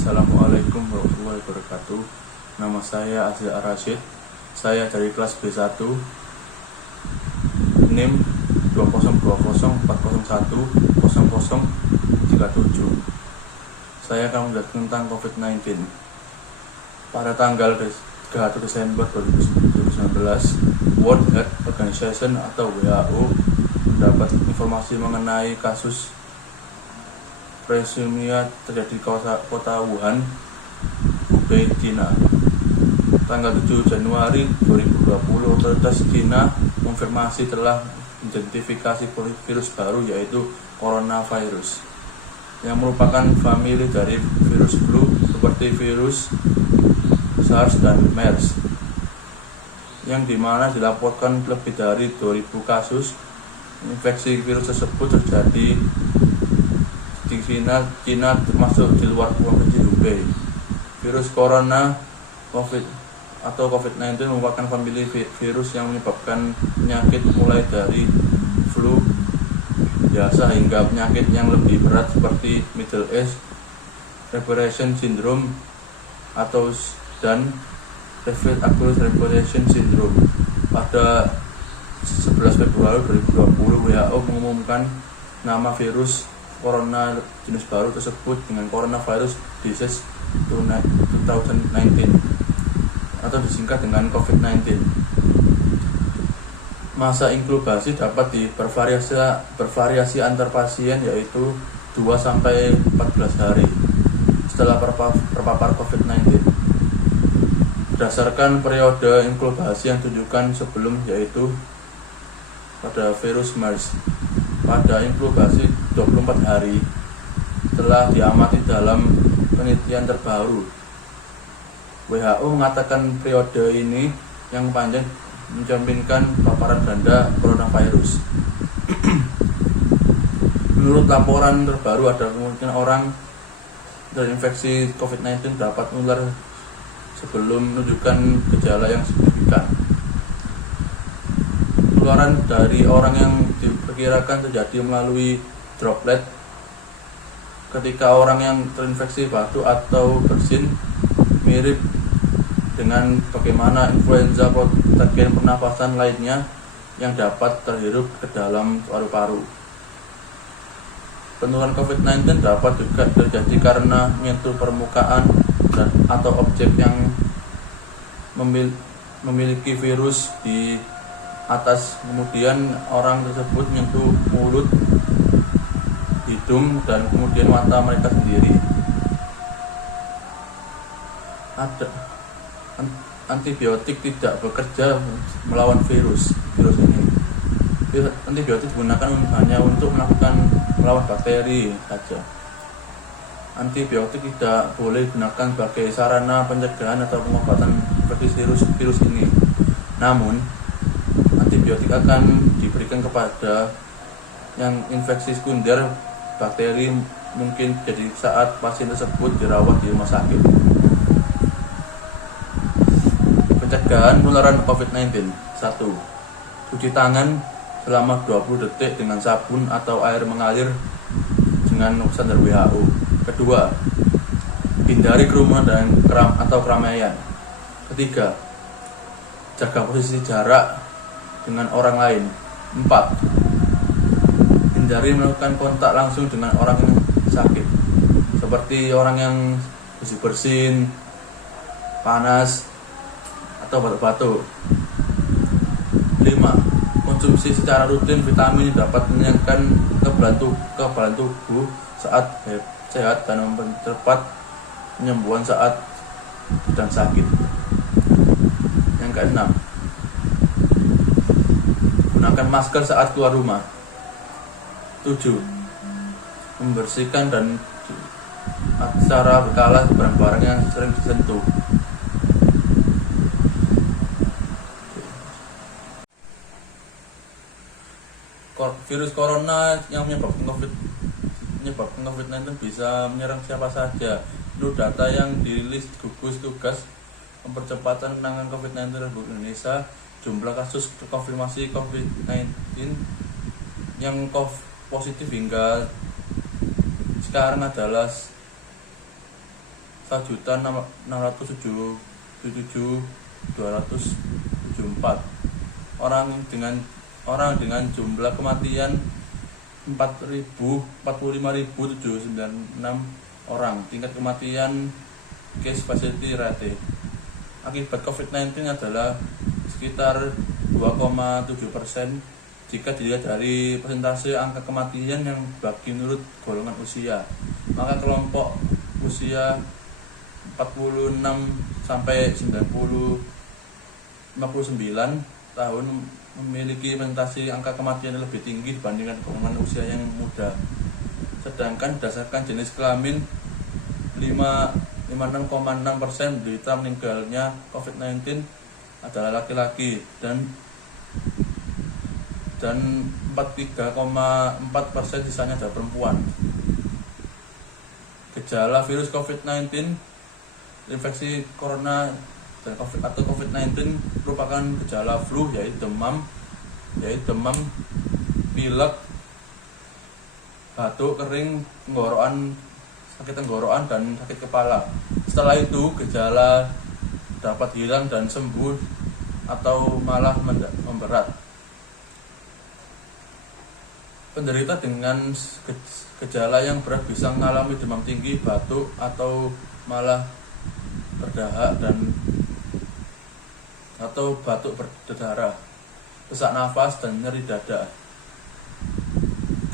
Assalamualaikum warahmatullahi wabarakatuh. Nama saya Azil Ar-Rasyid. Saya dari kelas B1, NIM 20204010037. Saya akan menjelaskan tentang COVID-19. Pada tanggal 31 Desember 2019, World Health Organization atau WHO mendapat informasi mengenai kasus presumsia terjadi di kota Wuhan, Hubei, China. Tanggal 7 Januari 2020, otoritas China konfirmasi telah identifikasi virus baru yaitu coronavirus, yang merupakan famili dari virus flu seperti virus SARS dan MERS, yang dimana dilaporkan lebih dari 2000 kasus infeksi virus tersebut terjadi di China termasuk di luar provinsi Hubei. Virus corona COVID-19 merupakan famili virus yang menyebabkan penyakit mulai dari flu biasa hingga penyakit yang lebih berat seperti Middle East Respiration Syndrome dan Rapid Acute Respiration Syndrome. Pada 11 Februari 2020, WHO mengumumkan nama virus corona jenis baru tersebut dengan coronavirus disease 2019 atau disingkat dengan COVID-19. Masa inkubasi dapat bervariasi antar pasien, yaitu 2-14 hari setelah terpapar COVID-19. Berdasarkan periode inkubasi yang ditunjukkan sebelum, yaitu pada virus MERS, pada inkubasi 24 hari telah diamati dalam penelitian terbaru. WHO mengatakan periode ini yang panjang menjaminkan paparan ganda coronavirus. Menurut laporan terbaru, ada kemungkinan orang terinfeksi COVID-19 dapat menular sebelum menunjukkan gejala yang signifikan. Penularan dari orang yang diperkirakan terjadi melalui droplet ketika orang yang terinfeksi batuk atau bersin, mirip dengan bagaimana influenza bagian pernapasan lainnya yang dapat terhirup ke dalam paru-paru. Penularan COVID-19 dapat juga terjadi karena menyentuh permukaan atau objek yang memiliki virus di atas, kemudian orang tersebut menyentuh mulut, hidung, dan kemudian mata mereka sendiri. Antibiotik tidak bekerja melawan virus ini. Antibiotik digunakan hanya untuk melawan bakteri saja. Antibiotik tidak boleh digunakan sebagai sarana pencegahan atau pengobatan infeksi virus ini. Namun, antibiotik akan diberikan kepada yang infeksi sekunder bakteri, mungkin jadi saat pasien tersebut dirawat di rumah sakit. Pencegahan penularan COVID-19. 1. Cuci tangan selama 20 detik dengan sabun atau air mengalir dengan standar WHO. Kedua, hindari kerumunan atau keramaian. Ketiga, jaga posisi jarak dengan orang lain. 4. Hindari melakukan kontak langsung dengan orang yang sakit, seperti orang yang bersin, panas, atau batuk-batuk. 5. Konsumsi secara rutin vitamin dapat meningkatkan kekebalan tubuh saat sehat dan mempercepat penyembuhan saat sedang sakit. Yang keenam, gunakan masker saat keluar rumah. 7. Membersihkan dan secara berkala barang-barang yang sering disentuh. Virus corona yang menyebabkan COVID-19 bisa menyerang siapa saja. Menurut data yang dirilis gugus tugas percepatan penanganan COVID-19 Republik Indonesia, jumlah kasus terkonfirmasi COVID-19 yang positif hingga sekarang adalah 4.677.274 orang dengan jumlah kematian 45.796 orang. Tingkat kematian case fatality rate akibat COVID-19 adalah sekitar 2,7% jika dilihat dari persentase angka kematian yang dibagi menurut golongan usia. Maka kelompok usia 46 sampai 59 tahun memiliki persentase angka kematian yang lebih tinggi dibandingkan golongan usia yang muda. Sedangkan berdasarkan jenis kelamin 56,6% menderita meninggalnya COVID-19 adalah laki-laki dan 43,4% sisanya adalah perempuan. Gejala virus COVID-19, infeksi corona dan COVID-19 merupakan gejala flu, yaitu demam, pilek, batuk, kering, sakit tenggorokan dan sakit kepala. Setelah itu gejala dapat hilang dan sembuh atau malah memberat. Penderita dengan gejala yang berat bisa mengalami demam tinggi, batuk, atau malah berdahak atau batuk berdarah, sesak nafas, dan nyeri dada.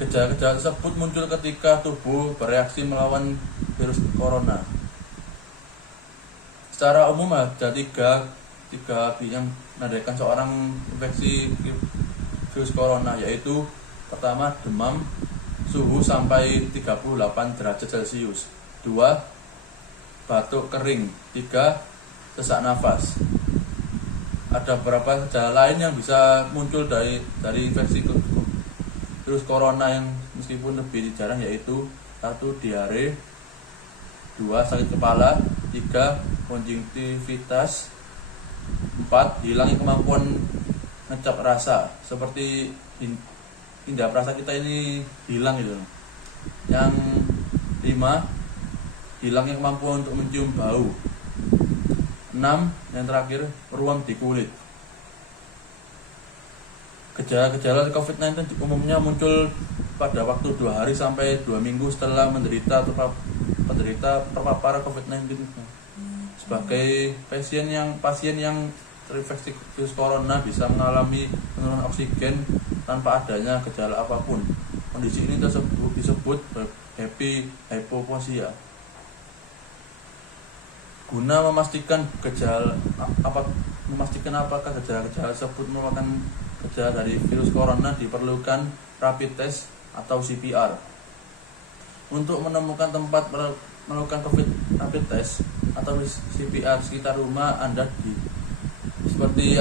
Gejala-gejala tersebut muncul ketika tubuh bereaksi melawan virus corona. Secara umum ada tiga yang menandakan seorang infeksi virus corona, yaitu pertama, demam suhu sampai 38 derajat Celcius. 2. Batuk kering. 3. Sesak nafas. Ada beberapa gejala lain yang bisa muncul dari infeksi virus corona yang meskipun lebih jarang, yaitu 1. Diare. 2. Sakit kepala. 3. Konjungtivitas. 4. Hilangnya kemampuan ngecap rasa, seperti indera perasa kita ini hilang gitu. Yang 5, hilangnya kemampuan untuk mencium bau. 6, yang terakhir, ruam di kulit. Gejala-gejala COVID-19 umumnya muncul pada waktu 2 hari sampai 2 minggu setelah menderita terpapar COVID-19. Sebagai pasien yang terinfeksi virus corona bisa mengalami penurunan oksigen tanpa adanya gejala apapun. Kondisi ini disebut happy hypoxia. Guna memastikan apakah gejala-gejala tersebut merupakan gejala dari virus corona, diperlukan rapid test atau CPR. Untuk menemukan tempat melakukan rapid test atau CPR sekitar rumah Anda seperti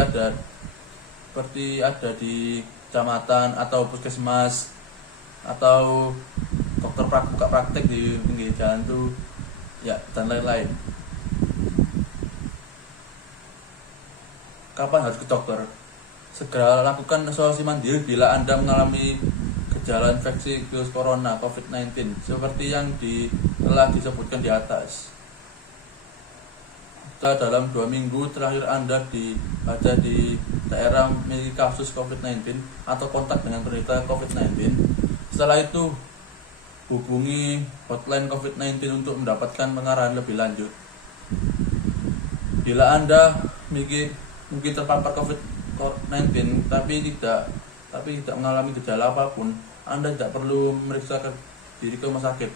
ada di kecamatan atau puskesmas atau dokter buka praktek di pinggir jalan tuh ya, dan lain-lain. Kapan harus ke dokter? Segera lakukan isolasi mandiri bila Anda mengalami gejala infeksi virus corona COVID-19 seperti yang telah disebutkan di atas. Dalam 2 minggu terakhir Anda ada di daerah memiliki kasus COVID-19 atau kontak dengan penderita COVID-19. Setelah itu, hubungi hotline COVID-19 untuk mendapatkan pengarahan lebih lanjut. Bila Anda mungkin terpapar COVID-19 tapi tidak mengalami gejala apapun, Anda tidak perlu memeriksa diri ke rumah sakit.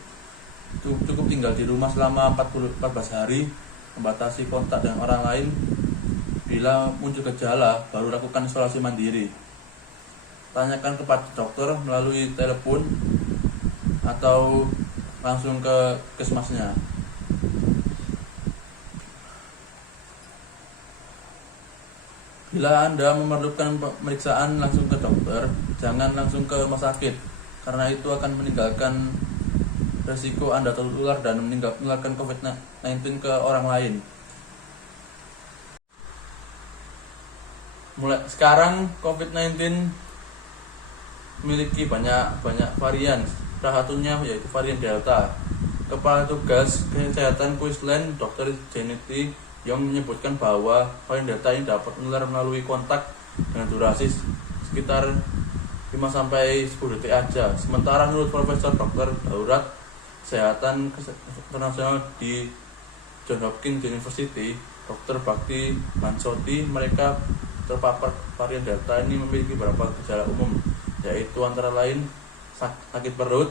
Cukup tinggal di rumah selama 14 hari, membatasi kontak dengan orang lain. Bila muncul gejala, baru lakukan isolasi mandiri. Tanyakan kepada dokter melalui telepon atau langsung ke puskesmasnya. Bila Anda memerlukan pemeriksaan, langsung ke dokter, jangan langsung ke rumah sakit, karena itu akan meninggalkan resiko Anda tertular dan menularkan COVID-19 ke orang lain. Mulai sekarang COVID-19 memiliki banyak varian. Salah satunya yaitu varian Delta. Kepala Tugas Kesehatan Queensland, Dr. Janet yang menyebutkan bahwa varian Delta ini dapat menular melalui kontak dengan durasi sekitar 5-10 detik aja. Sementara menurut Profesor Dr. Daurat Kesehatan Internasional di Johns Hopkins University, Dr. Bhakti Mansoti, mereka terpapar varian Delta ini memiliki beberapa gejala umum, yaitu antara lain sakit perut,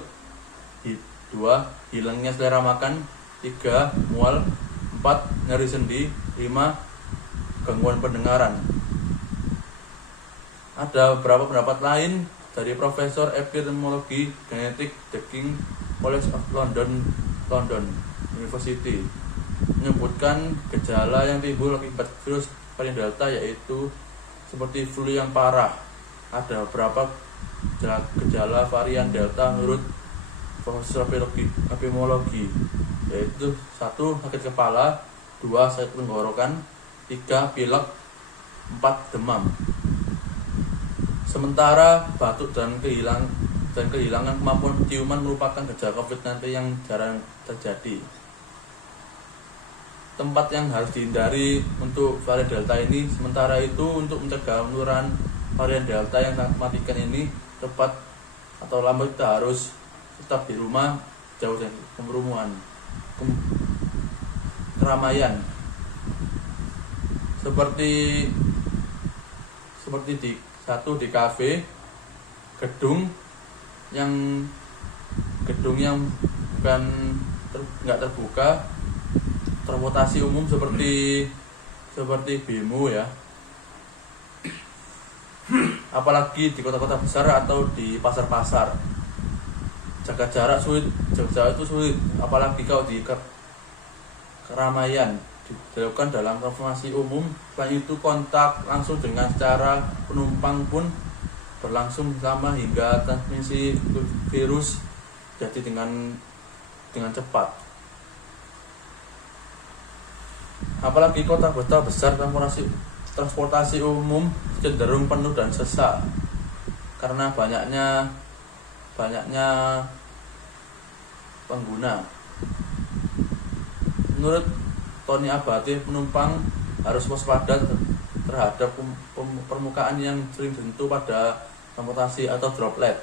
2. hilangnya selera makan, 3. mual, 4. nyeri sendi, 5. gangguan pendengaran. Ada beberapa pendapat lain dari Profesor Epidemiologi Genetik The King College of London University menyebutkan gejala yang timbul akibat virus varian Delta yaitu seperti flu yang parah. Ada beberapa gejala varian Delta menurut Profesor Epidemiologi, yaitu 1. sakit kepala, 2. sakit tenggorokan, 3. pilek, 4. demam. Sementara batuk dan kehilangan kemampuan penciuman merupakan gejala COVID-19 yang jarang terjadi. Tempat yang harus dihindari untuk varian Delta ini, sementara itu untuk mencegah penularan varian Delta yang sangat mematikan ini, cepat atau lambat kita harus tetap di rumah, jauh dari keramaian seperti di kafe, gedung yang bukan nggak terbuka, transportasi umum seperti BEMO ya, apalagi di kota-kota besar atau di pasar-pasar. Jaga jarak itu sulit, apalagi kalau di keramaian. Dilakukan dalam transportasi umum. Selain itu, kontak langsung dengan secara penumpang pun berlangsung sama hingga transmisi virus jadi dengan cepat. Apalagi kota-kota besar, transportasi umum cenderung penuh dan sesak karena banyaknya pengguna. Menurut Tony Abate, penumpang harus waspada terhadap permukaan yang sering disentuh pada transportasi atau droplet,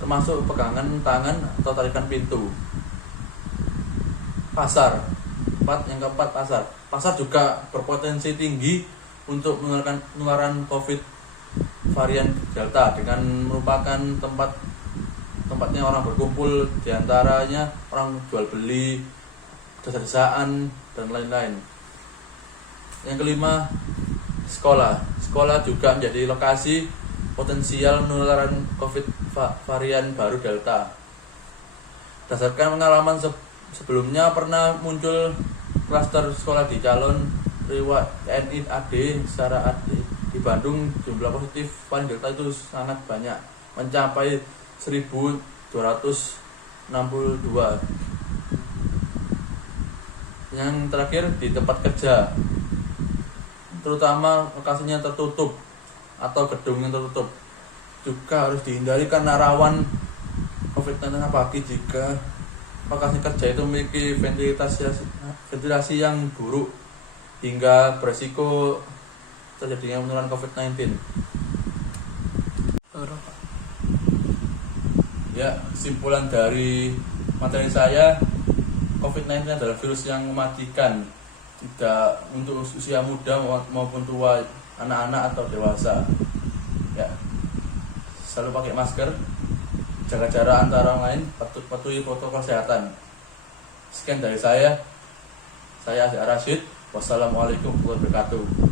termasuk pegangan tangan atau tarikan pintu. Pasar. Yang keempat, pasar juga berpotensi tinggi untuk penularan COVID varian Delta dengan merupakan tempatnya orang berkumpul, diantaranya orang jual beli, desa-desaan, dan lain-lain. Yang kelima, sekolah juga menjadi lokasi potensial penularan COVID varian baru Delta. Berdasarkan pengalaman sebelumnya, pernah muncul klaster sekolah di calon lewat TNI AD secara AD. Di Bandung jumlah positif varian Delta itu sangat banyak, mencapai 1.262. Yang terakhir, di tempat kerja, terutama lokasinya tertutup atau gedung yang tertutup, juga harus dihindari karena rawan COVID-19, apalagi jika lokasi kerja itu memiliki ventilasi yang buruk hingga beresiko terjadinya penularan COVID-19. Ya, kesimpulan dari materi saya, COVID-19 adalah virus yang mematikan, tidak untuk usia muda maupun tua, anak-anak atau dewasa. Ya, selalu pakai masker, jaga jarak antara orang lain, patuhi protokol kesehatan. Sekian dari saya Azhar Rashid. Wassalamualaikum warahmatullahi wabarakatuh.